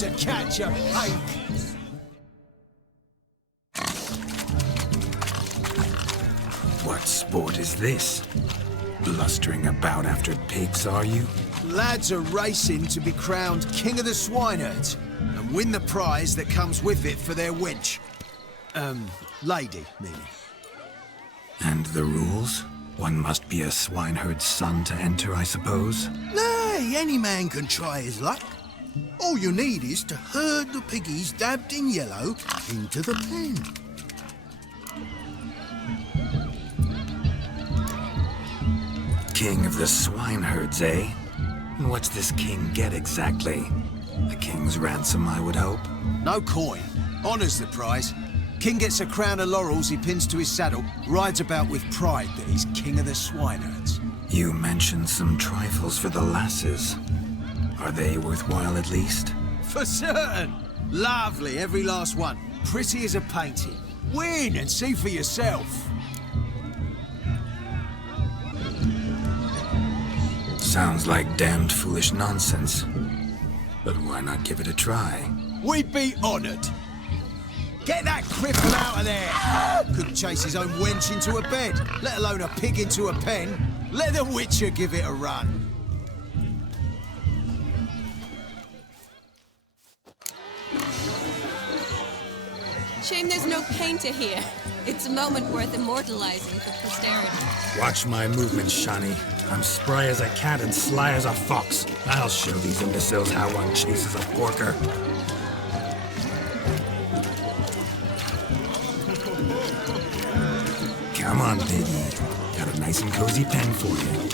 to catch a pain. What sport is this? Blustering about after pigs, are you? Lads are racing to be crowned King of the Swineherds and win the prize that comes with it for their wench. Lady, meaning. And the rules? One must be a swineherd's son to enter, I suppose? Nay, any man can try his luck. All you need is to herd the piggies dabbed in yellow into the pen. King of the swineherds, eh? And what's this king get exactly? A king's ransom, I would hope. No coin. Honours the prize. King gets a crown of laurels he pins to his saddle, rides about with pride that he's King of the Swineherds. You mentioned some trifles for the lasses. Are they worthwhile at least? For certain. Lovely, every last one. Pretty as a painting. Win and see for yourself. Sounds like damned foolish nonsense. But why not give it a try? We'd be honoured. Get that cripple out of there! Couldn't chase his own wench into a bed, let alone a pig into a pen. Let the Witcher give it a run. Shame there's no painter here. It's a moment worth immortalizing for posterity. Watch my movements, Shani. I'm spry as a cat and sly as a fox. I'll show these imbeciles how one chases a porker. Come on, piggy. Got a nice and cozy pen for you.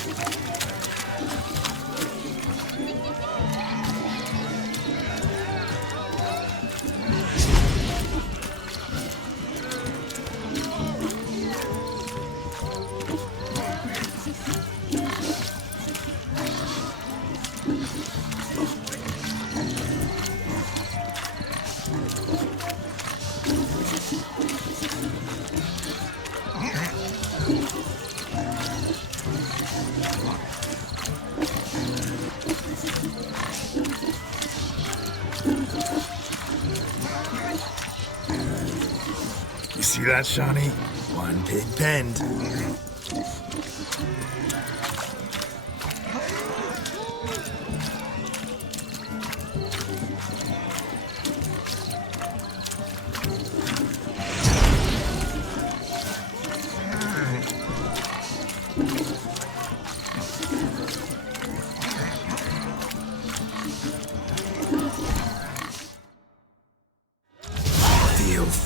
You see that, Shani? One pig penned.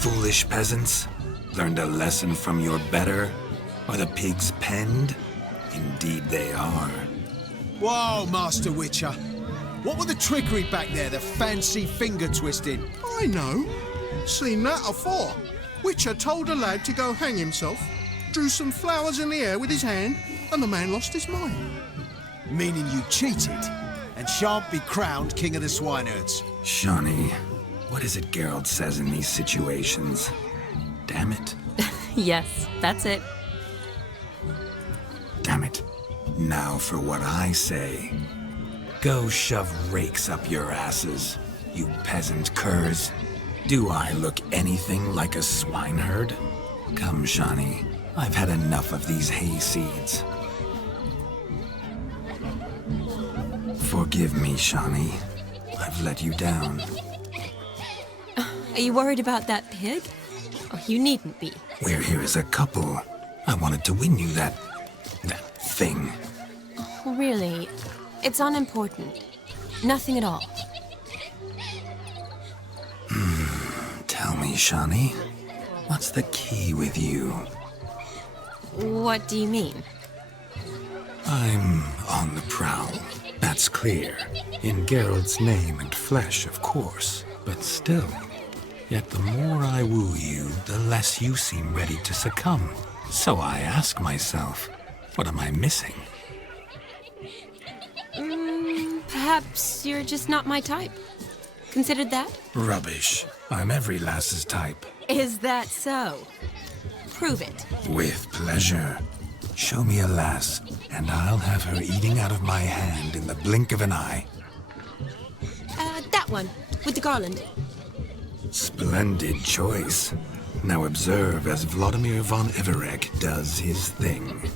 Foolish peasants? Learned a lesson from your better? Are the pigs penned? Indeed they are. Whoa, Master Witcher. What were the trickery back there, the fancy finger twisting? I know. Seen that afore. Witcher told a lad to go hang himself, drew some flowers in the air with his hand, and the man lost his mind. Meaning you cheated and shan't be crowned King of the Swineherds. Shani, what is it Geralt says in these situations? Damn it. Yes, that's it. Damn it. Now for what I say. Go shove rakes up your asses, you peasant curs. Do I look anything like a swineherd? Come, Shani. I've had enough of these hayseeds. Forgive me, Shani. I've let you down. Are you worried about that pig? Oh, you needn't be. We're here as a couple. I wanted to win you that thing. Really? It's unimportant. Nothing at all. Tell me, Shani, what's the key with you? What do you mean? I'm on the prowl. That's clear. In Geralt's name and flesh, of course. But still. Yet the more I woo you, the less you seem ready to succumb. So I ask myself, what am I missing? Perhaps you're just not my type. Considered that? Rubbish. I'm every lass's type. Is that so? Prove it. With pleasure. Show me a lass, and I'll have her eating out of my hand in the blink of an eye. That one, with the garland. Splendid choice. Now observe as Vladimir von Everek does his thing.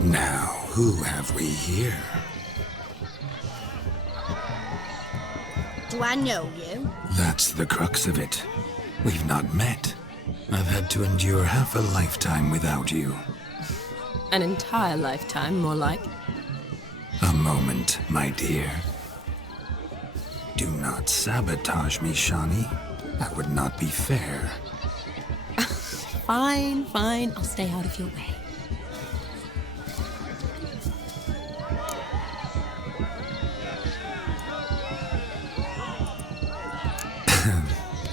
Now, who have we here? Do I know you? That's the crux of it. We've not met. I've had to endure half a lifetime without you. An entire lifetime, more like. A moment, my dear. Do not sabotage me, Shani. That would not be fair. Fine, fine. I'll stay out of your way.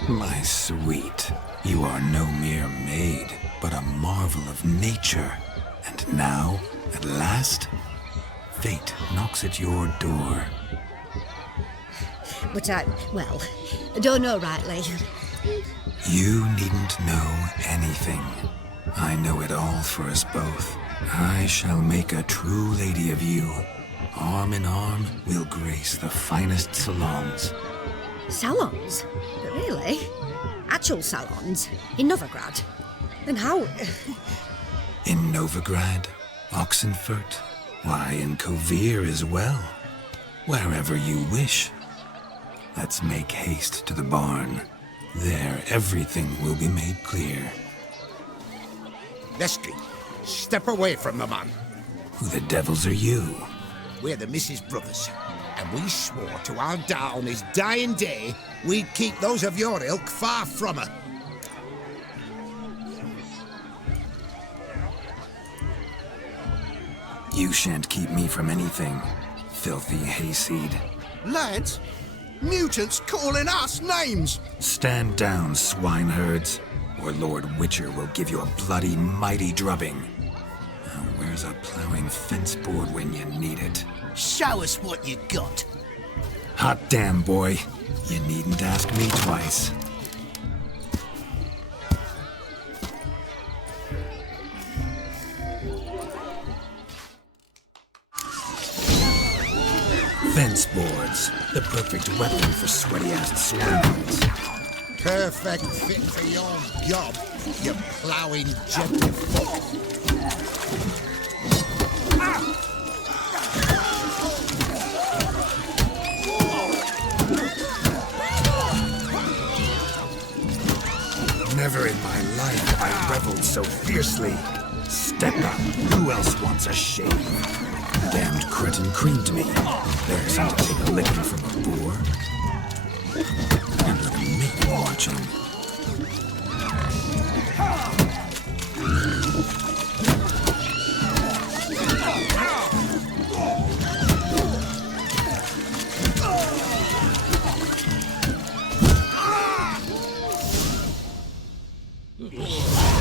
My sweet, you are no mere maid, but a marvel of nature. And now, at last, fate knocks at your door. But I don't know rightly. You needn't know anything. I know it all for us both. I shall make a true lady of you. Arm in arm, we'll grace the finest salons. Salons? Really? Actual salons? In Novigrad? And how? In Novigrad, Oxenfurt, why, in Kovir as well. Wherever you wish. Let's make haste to the barn. There, everything will be made clear. Lesky, step away from the man. Who the devils are you? We're the Mrs. Brothers, and we swore to our Da on his dying day we'd keep those of your ilk far from her. You shan't keep me from anything, filthy hayseed. Lads, mutants calling us names! Stand down, swineherds, or Lord Witcher will give you a bloody mighty drubbing. Now, where's a plowing fence board when you need it? Show us what you got. Hot damn, boy. You needn't ask me twice. Fence boards, the perfect weapon for sweaty-assed swines. Perfect fit for your job, you ploughing gentlefolk. Never in my life have I reveled so fiercely. Step up. Who else wants a shave? Damned cretin creamed me. There's him to take a licking from a boor. And let him make me watch him.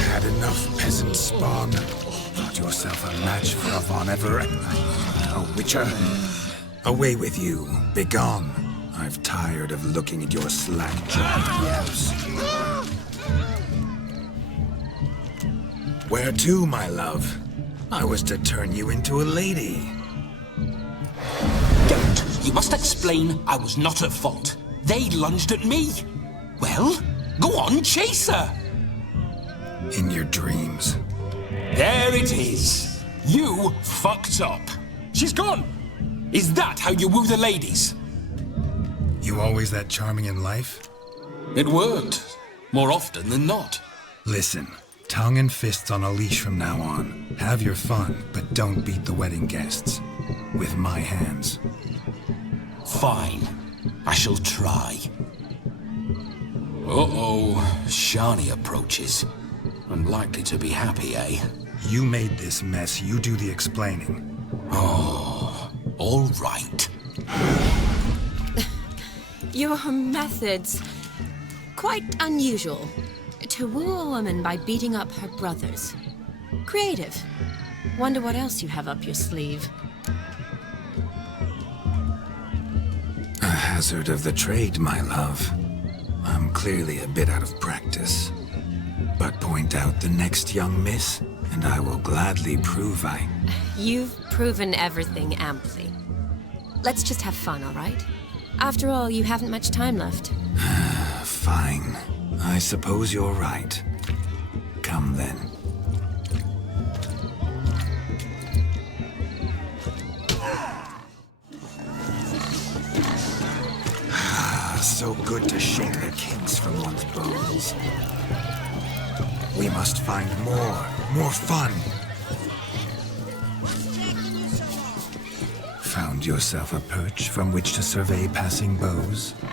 Had enough, peasant spawn. Got yourself a match for a Von Everett. A Witcher. Away with you. Begone. I've tired of looking at your slack-jawed yaps. Where to, my love? I was to turn you into a lady. Don't. You must explain I was not at fault. They lunged at me. Well, go on, chase her. In your dreams. There it is. You fucked up. She's gone. Is that how you woo the ladies? You always that charming in life? It worked. More often than not. Listen, tongue and fists on a leash from now on. Have your fun, but don't beat the wedding guests. With my hands. Fine. I shall try. Uh-oh. Shani approaches. Unlikely to be happy, eh? You made this mess, you do the explaining. Oh, all right. Your methods, quite unusual. To woo a woman by beating up her brothers. Creative. Wonder what else you have up your sleeve. A hazard of the trade, my love. I'm clearly a bit out of practice. But point out the next young miss, and I will gladly prove You've proven everything amply. let's just have fun, all right? After all, you haven't much time left. Fine. I suppose you're right. Come then. So good to shake the kinks from one's bones. We must find more fun. Found yourself a perch from which to survey passing beaux?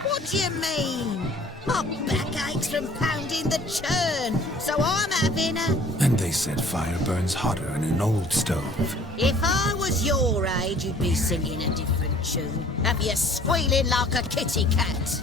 What do you mean? My back aches from pounding the churn, so I'm having a... And they said fire burns hotter in an old stove. If I was your age, you'd be singing a different tune. Have you squealing like a kitty cat?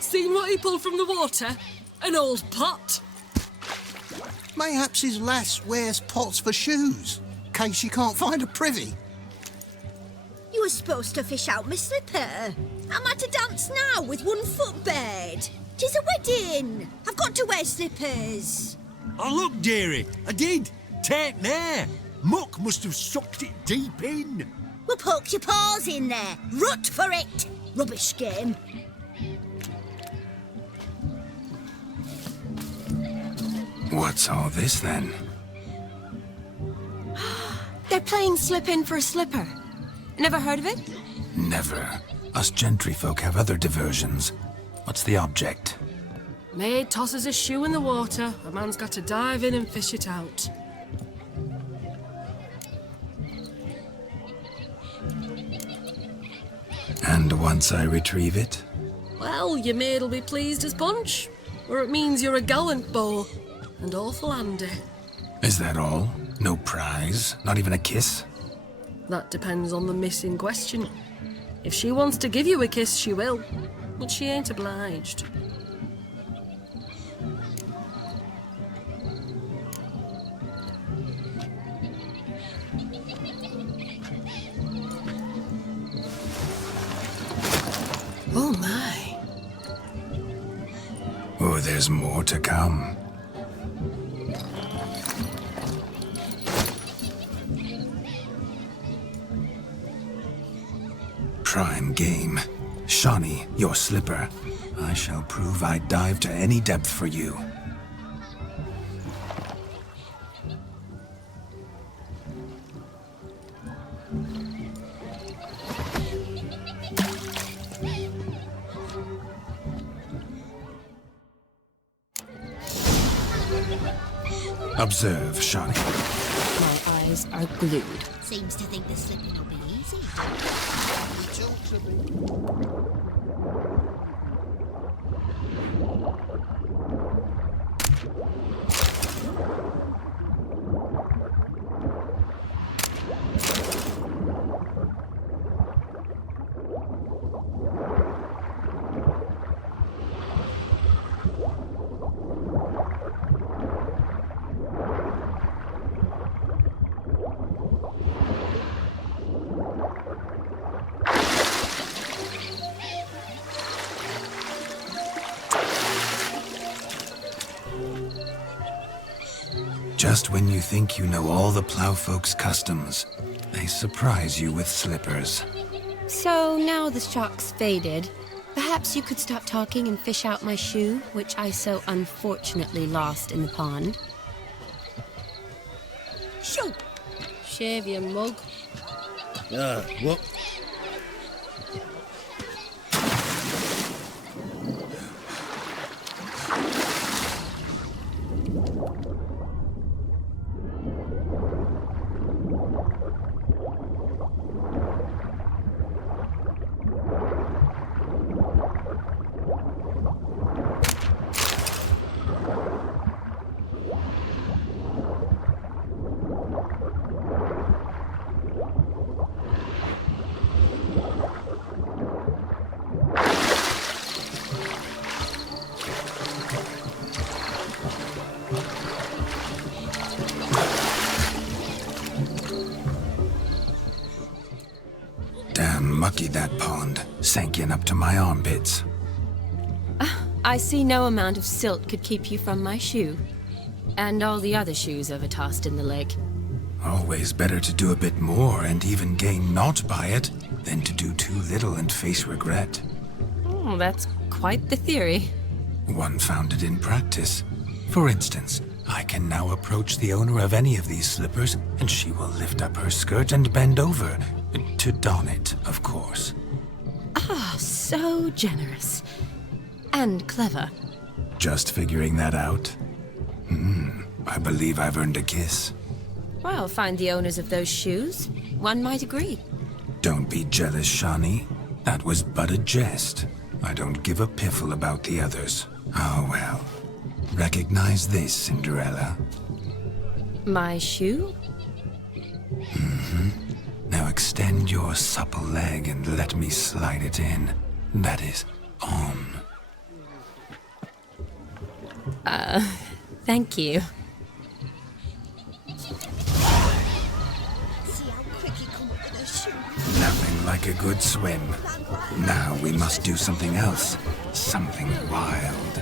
Seen what he pulled from the water? An old pot. Mayhaps his lass wears pots for shoes, case she can't find a privy. You were supposed to fish out my slipper. I'm at a dance now with 1 foot bared. 'Tis a wedding. I've got to wear slippers. Oh, look, dearie, I did. Take there. Muck must have sucked it deep in. Well, poke your paws in there. Rut for it. Rubbish game. What's all this then? They're playing slip in for a slipper. Never heard of it? Never. Us gentry folk have other diversions. What's the object? Maid tosses a shoe in the water. A man's got to dive in and fish it out. And once I retrieve it? Well, your maid'll be pleased as punch. Or it means you're a gallant beau. And awful handy. Is that all? No prize? Not even a kiss? That depends on the miss in question. If she wants to give you a kiss, she will. But she ain't obliged. Oh my. Oh, there's more to come. Prime game. Shawnee, your slipper. I shall prove I'd dive to any depth for you. Observe, Shawnee. My eyes are glued. Seems to think the slipping will be easy. Just when you think you know all the plowfolk's customs, they surprise you with slippers. So now the shock's faded. Perhaps you could stop talking and fish out my shoe, which I so unfortunately lost in the pond. Shoo! Shave your mug. What? mucky, that pond. Sank in up to my armpits. I see no amount of silt could keep you from my shoe. And all the other shoes overtossed in the lake. Always better to do a bit more and even gain naught by it than to do too little and face regret. Oh, that's quite the theory. One founded in practice. For instance, I can now approach the owner of any of these slippers, and she will lift up her skirt and bend over. To don it, of course. Ah, so generous. And clever. Just figuring that out? I believe I've earned a kiss. Well, find the owners of those shoes. One might agree. Don't be jealous, Shani. That was but a jest. I don't give a piffle about the others. Oh well. Recognize this, Cinderella. My shoe? Now extend your supple leg and let me slide it in. That is, on. Thank you. See how quick he come up with a shoe. Nothing like a good swim. Now we must do something else. Something wild.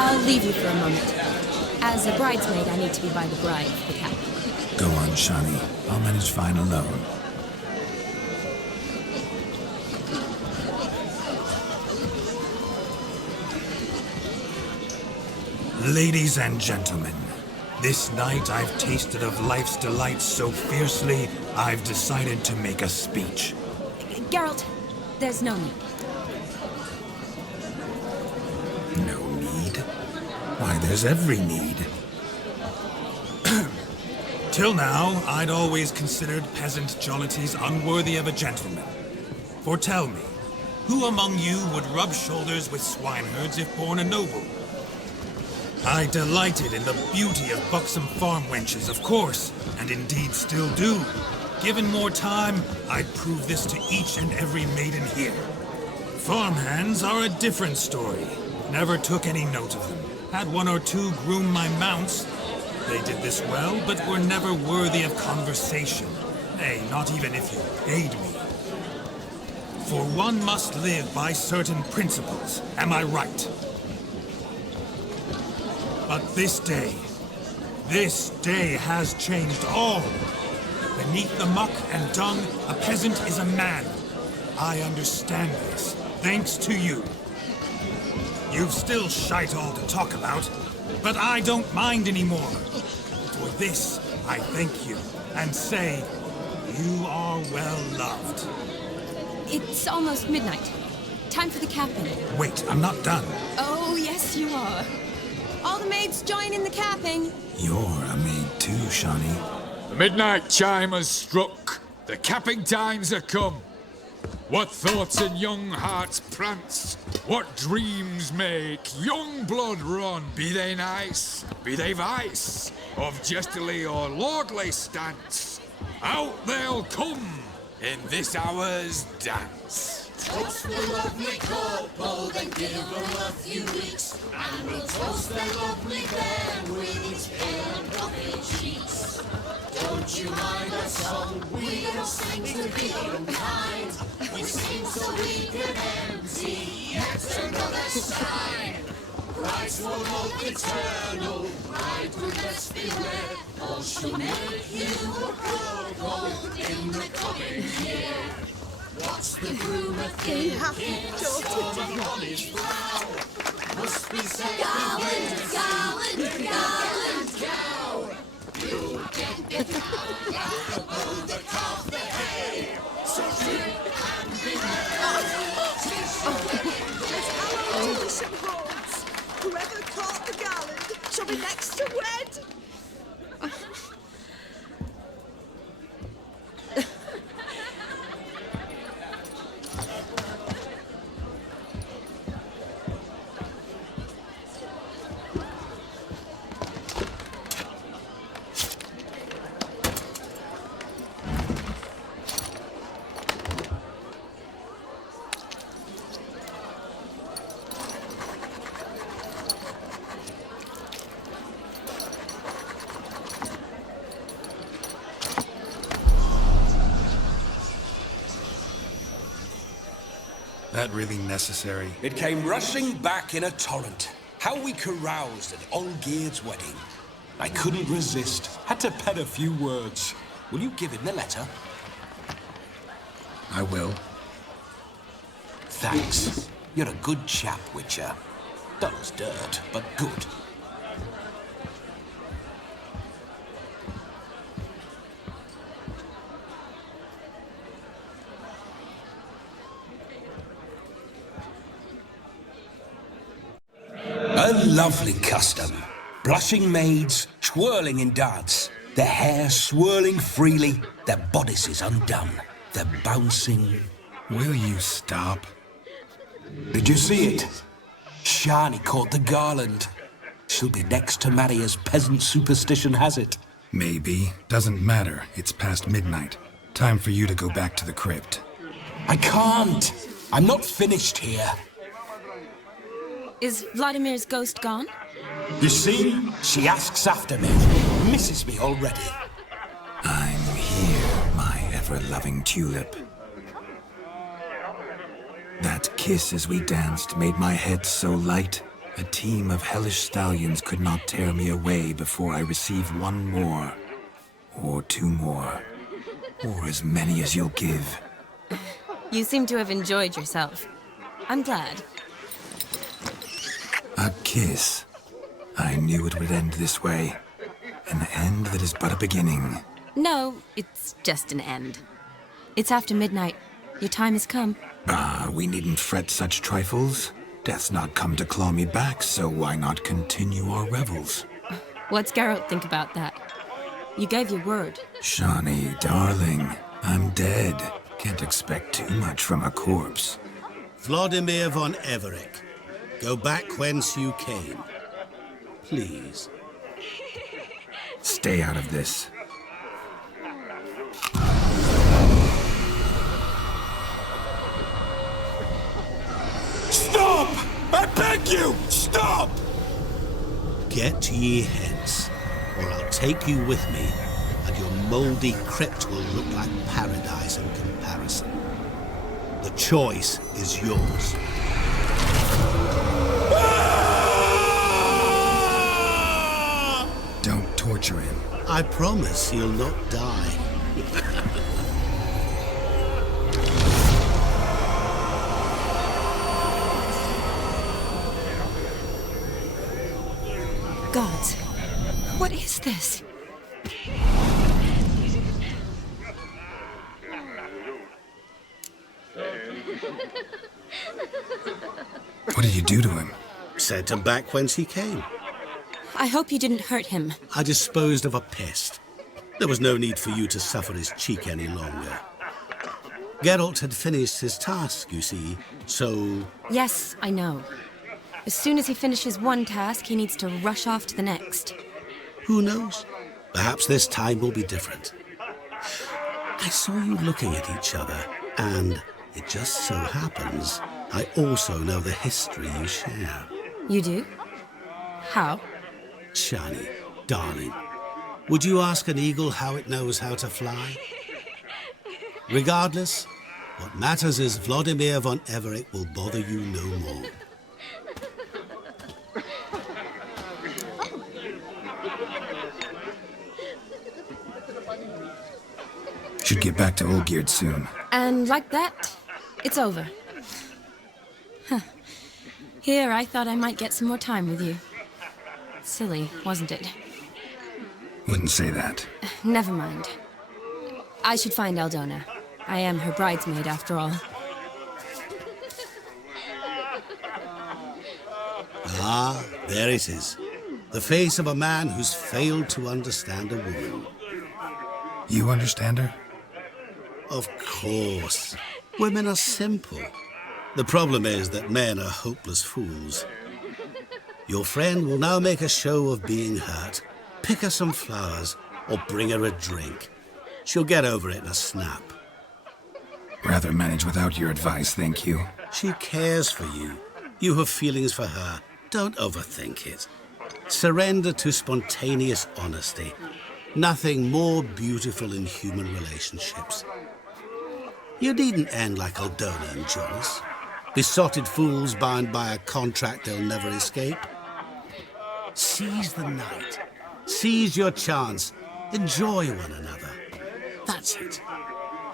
I'll leave you for a moment. As a bridesmaid, I need to be by the bride for the cap. Go on, Shani. I'll manage fine alone. Ladies and gentlemen, this night I've tasted of life's delights so fiercely, I've decided to make a speech. Geralt, there's no need. No need? Why, there's every need. Till now, I'd always considered peasant jollities unworthy of a gentleman. For tell me, who among you would rub shoulders with swineherds if born a noble? I delighted in the beauty of buxom farm wenches, of course, and indeed still do. Given more time, I'd prove this to each and every maiden here. Farmhands are a different story. Never took any note of them. Had one or two groom my mounts. They did this well, but were never worthy of conversation. Nay, not even if you paid me. For one must live by certain principles, am I right? But this day has changed all. Beneath the muck and dung, a peasant is a man. I understand this, thanks to you. You've still shite all to talk about, but I don't mind anymore. For this, I thank you, and say, you are well loved. It's almost midnight. Time for the capping. Wait, I'm not done. Oh, yes, you are. All the maids join in the capping. You're a maid too, Shani. The midnight chime has struck. The capping times are come. What thoughts in young hearts prance? What dreams make young blood run? Be they nice, be they vice, of jestily or lordly stance, out they'll come in this hour's dance. Toast the lovely couple, then give them a few weeks, and we'll toast their lovely bed with its pale and puffy cheeks. Don't you mind our song? We don't sing to be unkind. We sing so we can empty yet another side. Bride's one hope eternal, bride goodness beware, or she'll make you a couple in the coming year. What's the groom a thinking? Storming on his brow. Must be said gallant, gallant, gallant cow. You'll get the cow above the calf the hay. So drink and be merry. Tradition holds. Whoever caught the gallant shall be next to wed. that really necessary? It came rushing back in a torrent. How we caroused at Olgierd's wedding. I couldn't resist. Had to pen a few words. Will you give him the letter? I will. Thanks. You're a good chap, Witcher. Dull as dirt, but good. A lovely custom. Blushing maids, twirling in dance, their hair swirling freely, their bodices undone, their bouncing... Will you stop? Did you see it? Shani caught the garland. She'll be next to marry as peasant superstition has it. Maybe. Doesn't matter. It's past midnight. Time for you to go back to the crypt. I can't. I'm not finished here. Is Vladimir's ghost gone? You see? She asks after me. Misses me already. I'm here, my ever-loving tulip. That kiss as we danced made my head so light. A team of hellish stallions could not tear me away before I receive one more. Or two more. Or as many as you'll give. You seem to have enjoyed yourself. I'm glad. A kiss. I knew it would end this way. An end that is but a beginning. No, it's just an end. It's after midnight. Your time has come. We needn't fret such trifles. Death's not come to claw me back, so why not continue our revels? What's Geralt think about that? You gave your word. Shani, darling, I'm dead. Can't expect too much from a corpse. Vladimir von Everec, go back whence you came. Please. Stay out of this. Stop! I beg you! Stop! Get ye hence, or I'll take you with me, and your mouldy crypt will look like paradise in comparison. The choice is yours. Don't torture him. I promise he'll not die. Gods, what is this? What did you do to him? Sent him back whence he came. I hope you didn't hurt him. I disposed of a pest. There was no need for you to suffer his cheek any longer. Geralt had finished his task, you see, so... Yes, I know. As soon as he finishes one task, he needs to rush off to the next. Who knows? Perhaps this time will be different. I saw you looking at each other, and it just so happens I also know the history you share. You do? How? Shani, darling, would you ask an eagle how it knows how to fly? Regardless, what matters is Vladimir von Everec will bother you no more. Should get back to Olgierd soon. And like that, it's over. Huh. Here, I thought I might get some more time with you. Silly, wasn't it? Wouldn't say that. Never mind. I should find Aldona. I am her bridesmaid, after all. Ah, there it is. The face of a man who's failed to understand a woman. You understand her? Of course. Women are simple. The problem is that men are hopeless fools. Your friend will now make a show of being hurt, pick her some flowers, or bring her a drink. She'll get over it in a snap. Rather manage without your advice, thank you. She cares for you. You have feelings for her. Don't overthink it. Surrender to spontaneous honesty. Nothing more beautiful in human relationships. You needn't end like Aldona and Jonas. Besotted fools bound by a contract they'll never escape. Seize the night. Seize your chance. Enjoy one another. That's it.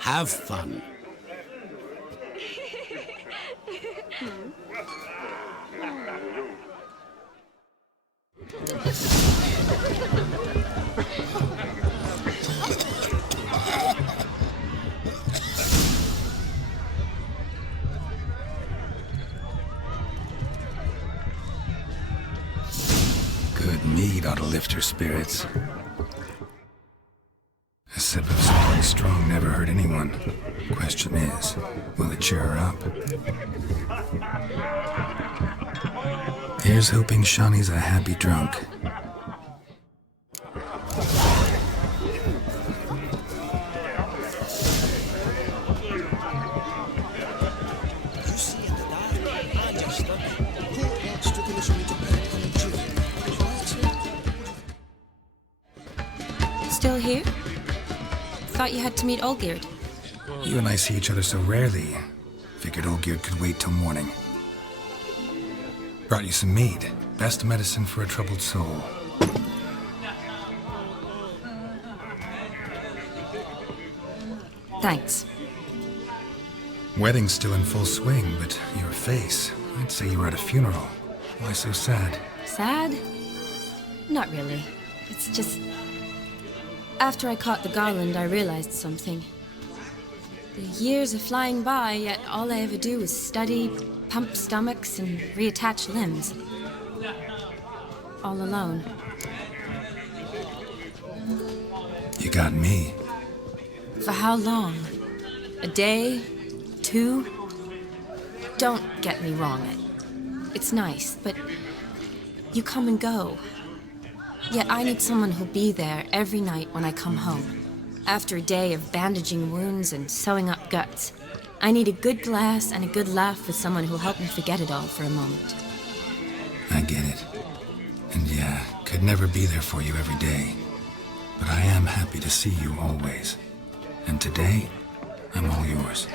Have fun. Good mead ought to lift her spirits. A sip of something strong never hurt anyone. Question is, will it cheer her up? Here's hoping Shawnee's a happy drunk. Still here? Thought you had to meet Olgierd. You and I see each other so rarely. Figured Olgierd could wait till morning. Brought you some mead. Best medicine for a troubled soul. Thanks. Wedding's still in full swing, but your face, I'd say you were at a funeral. Why so sad? Sad? Not really. It's just... After I caught the garland, I realized something. The years are flying by, yet all I ever do is study, pump stomachs, and reattach limbs. All alone. You got me. For how long? A day? 2? Don't get me wrong. It's nice, but you come and go. Yet I need someone who'll be there every night when I come home. After a day of bandaging wounds and sewing up guts, I need a good glass and a good laugh with someone who'll help me forget it all for a moment. I get it. And yeah, could never be there for you every day. But I am happy to see you always. And today, I'm all yours.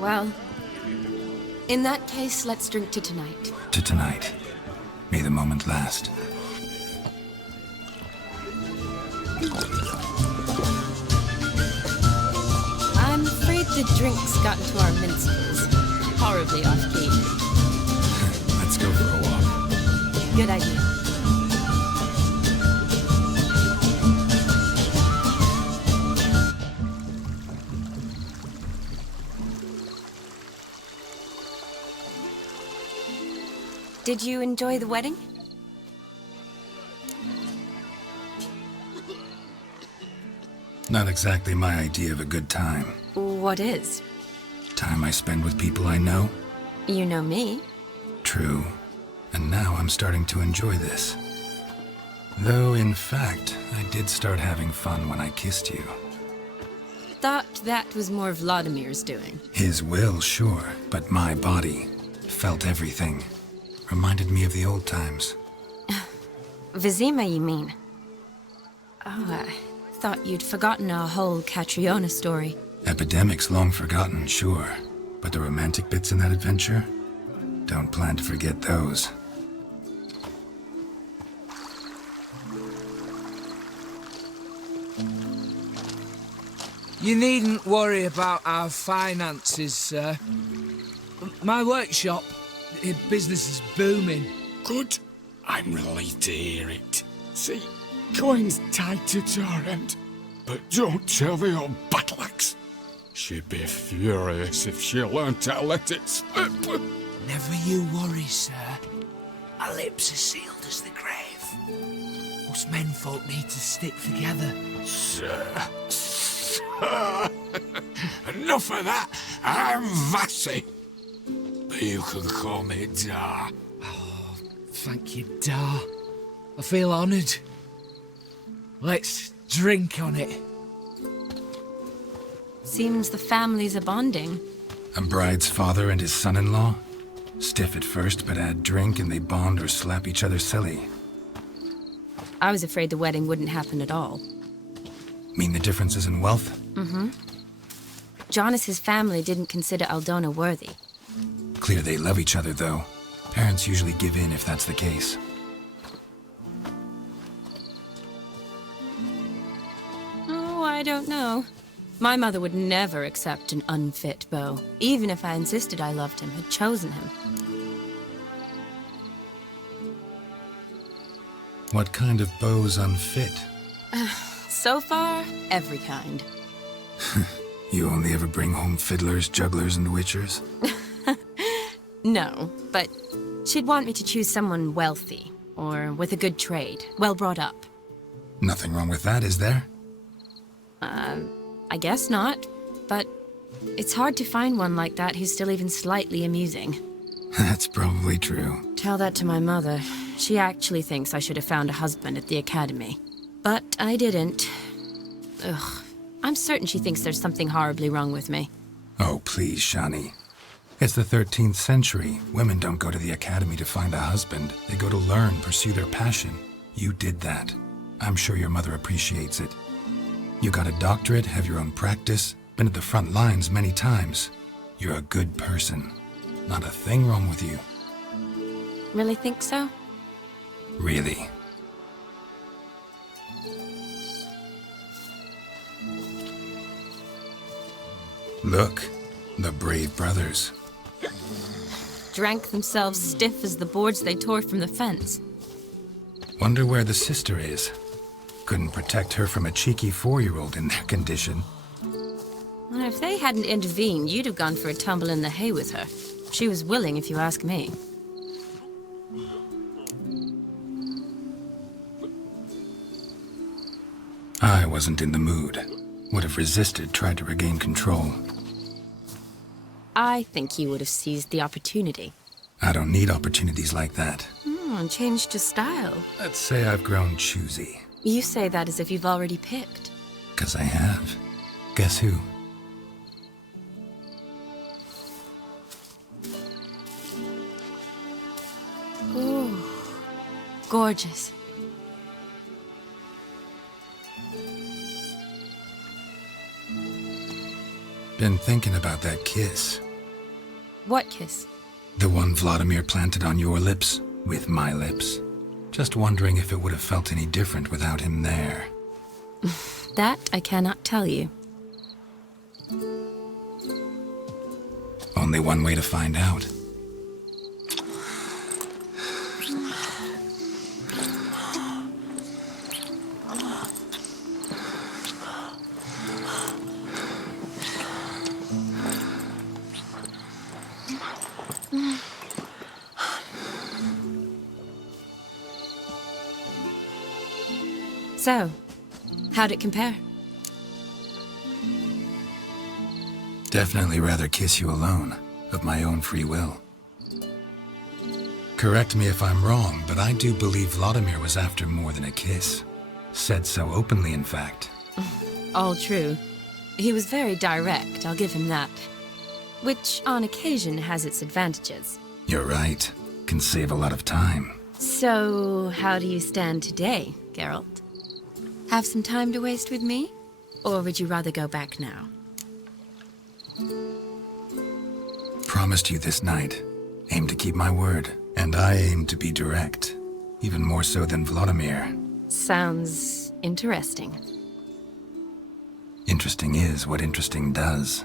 Well, in that case, let's drink to tonight. To tonight. May the moment last. I'm afraid the drinks got into our minstrels. Horribly off-key. Let's go for a walk. Good idea. Did you enjoy the wedding? Not exactly my idea of a good time. What is? Time I spend with people I know. You know me. True. And now I'm starting to enjoy this. Though, in fact, I did start having fun when I kissed you. Thought that was more Vladimir's doing. His will, sure, but my body felt everything. Reminded me of the old times. Vizima, you mean? Oh, I thought you'd forgotten our whole Catriona story. Epidemics long forgotten, sure. But the romantic bits in that adventure? Don't plan to forget those. You needn't worry about our finances, sir. My workshop, business is booming. Good. I'm relieved to hear it. See, coin's tight to Torrent. But don't tell the old battle-axe. She'd be furious if she learned to let it slip. Never you worry, sir. Our lips are sealed as the grave. Us menfolk need to stick together. Sir. Enough of that. I'm Vassy. But you can call me Dar. Oh, thank you, Dar. I feel honoured. Let's drink on it. Seems the families are bonding. A bride's father and his son-in-law? Stiff at first, but add drink and they bond or slap each other silly. I was afraid the wedding wouldn't happen at all. Mean the differences in wealth? Mm-hmm. Jonas's family didn't consider Aldona worthy. Clear they love each other, though. Parents usually give in if that's the case. Oh, I don't know. My mother would never accept an unfit beau, even if I insisted I loved him, had chosen him. What kind of beau's unfit? So far, every kind. You only ever bring home fiddlers, jugglers, and witchers? No, but she'd want me to choose someone wealthy, or with a good trade, well brought up. Nothing wrong with that, is there? I guess not, but it's hard to find one like that who's still even slightly amusing. That's probably true. Tell that to my mother. She actually thinks I should have found a husband at the academy. But I didn't. Ugh. I'm certain she thinks there's something horribly wrong with me. Oh, please, Shani. It's the 13th century. Women don't go to the academy to find a husband. They go to learn, pursue their passion. You did that. I'm sure your mother appreciates it. You got a doctorate, have your own practice, been at the front lines many times. You're a good person. Not a thing wrong with you. Really think so? Really. Look, the brave brothers. Drank themselves stiff as the boards they tore from the fence. Wonder where the sister is. Couldn't protect her from a cheeky 4-year-old in their condition. Well, if they hadn't intervened, you'd have gone for a tumble in the hay with her. She was willing, if you ask me. I wasn't in the mood. Would have resisted, tried to regain control. I think you would have seized the opportunity. I don't need opportunities like that. Changed your style. Let's say I've grown choosy. You say that as if you've already picked. 'Cause I have. Guess who? Ooh, gorgeous. Been thinking about that kiss. What kiss? The one Vladimir planted on your lips, with my lips. Just wondering if it would have felt any different without him there. That I cannot tell you. Only one way to find out. So, how'd it compare? Definitely rather kiss you alone, of my own free will. Correct me if I'm wrong, but I do believe Vladimir was after more than a kiss. Said so openly, in fact. All true. He was very direct, I'll give him that. Which, on occasion, has its advantages. You're right. Can save a lot of time. So, how do you stand today, Geralt? Have some time to waste with me? Or would you rather go back now? Promised you this night. Aim to keep my word. And I aim to be direct. Even more so than Vladimir. Sounds interesting. Interesting is what interesting does.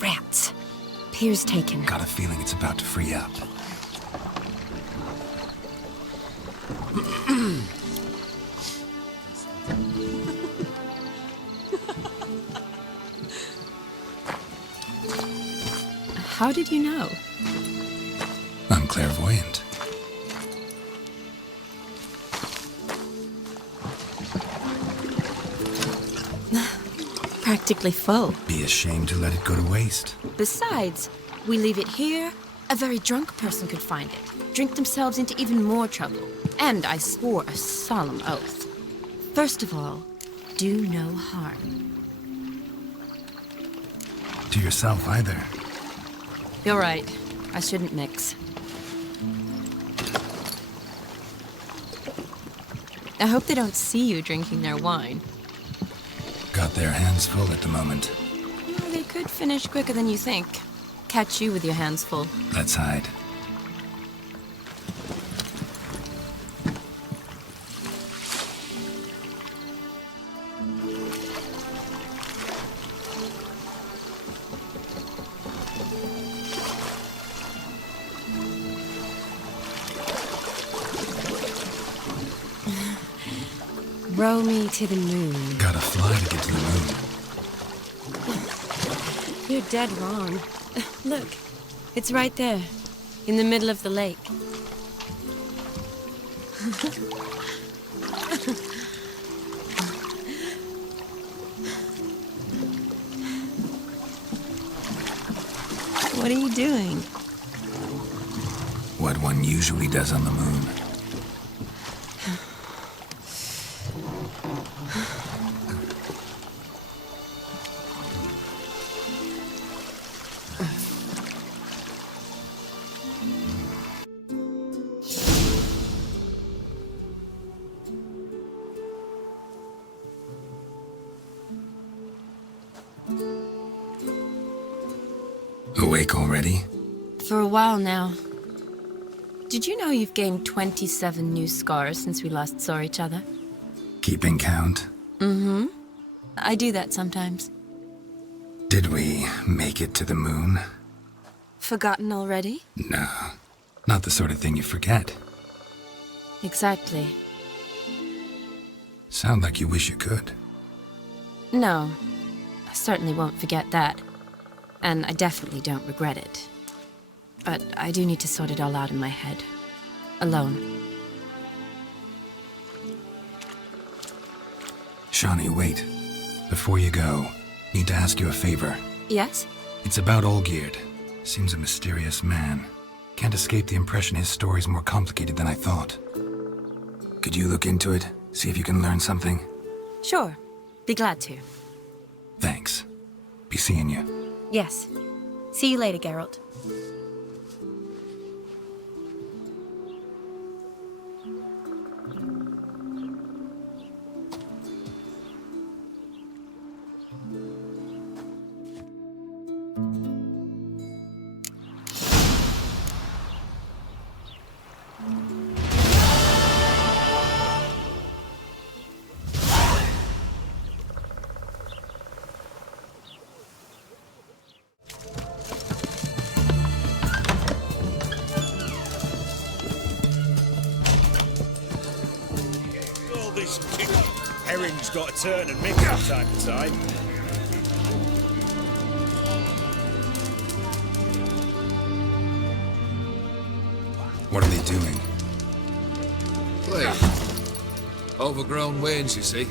Rats. Pier's taken. Got a feeling it's about to free up. How did you know? I'm clairvoyant. Practically full. Be ashamed to let it go to waste. Besides, we leave it here, a very drunk person could find it, drink themselves into even more trouble. And I swore a solemn oath. First of all, do no harm. To yourself either. You're right. I shouldn't mix. I hope they don't see you drinking their wine. Got their hands full at the moment. Well, they could finish quicker than you think. Catch you with your hands full. Let's hide. Row me to the moon. Gotta fly to get to the moon. You're dead wrong. Look, it's right there, in the middle of the lake. What are you doing? What one usually does on the moon. Awake already? For a while now. Did you know you've gained 27 new scars since we last saw each other? Keeping count? Mm-hmm. I do that sometimes. Did we make it to the moon? Forgotten already? No. Not the sort of thing you forget. Exactly. Sound like you wish you could. No. I certainly won't forget that. And I definitely don't regret it. But I do need to sort it all out in my head. Alone. Shawnee, wait. Before you go, need to ask you a favor. Yes? It's about Olgierd. Seems a mysterious man. Can't escape the impression his story's more complicated than I thought. Could you look into it? See if you can learn something? Sure. Be glad to. Thanks. Be seeing you. Yes. See you later, Geralt. Herring's got to turn and mix from time to time. What are they doing? Play. Overgrown wains, you see.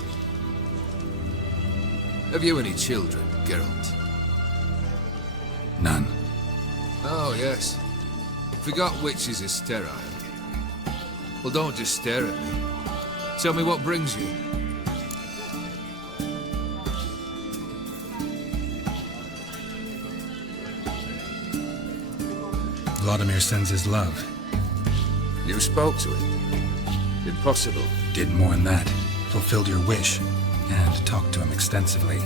Have you any children, Geralt? None. Oh, yes. Forgot witches are sterile. Well, don't just stare at me. Tell me what brings you. Vladimir sends his love. You spoke to him? Impossible. Did more than that. Fulfilled your wish. And talked to him extensively.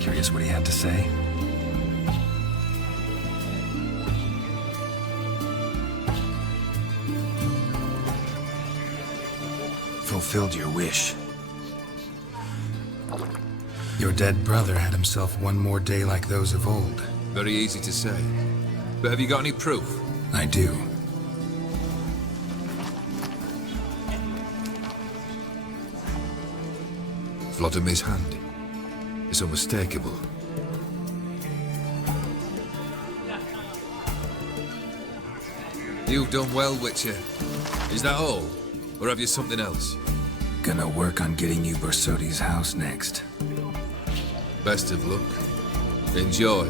Curious what he had to say? Fulfilled your wish. Your dead brother had himself one more day like those of old. Very easy to say. But have you got any proof? I do. Vladimir's hand. It's unmistakable. You've done well, Witcher. Is that all? Or have you something else? Gonna work on getting you Bersodi's house next. Best of luck. Enjoy.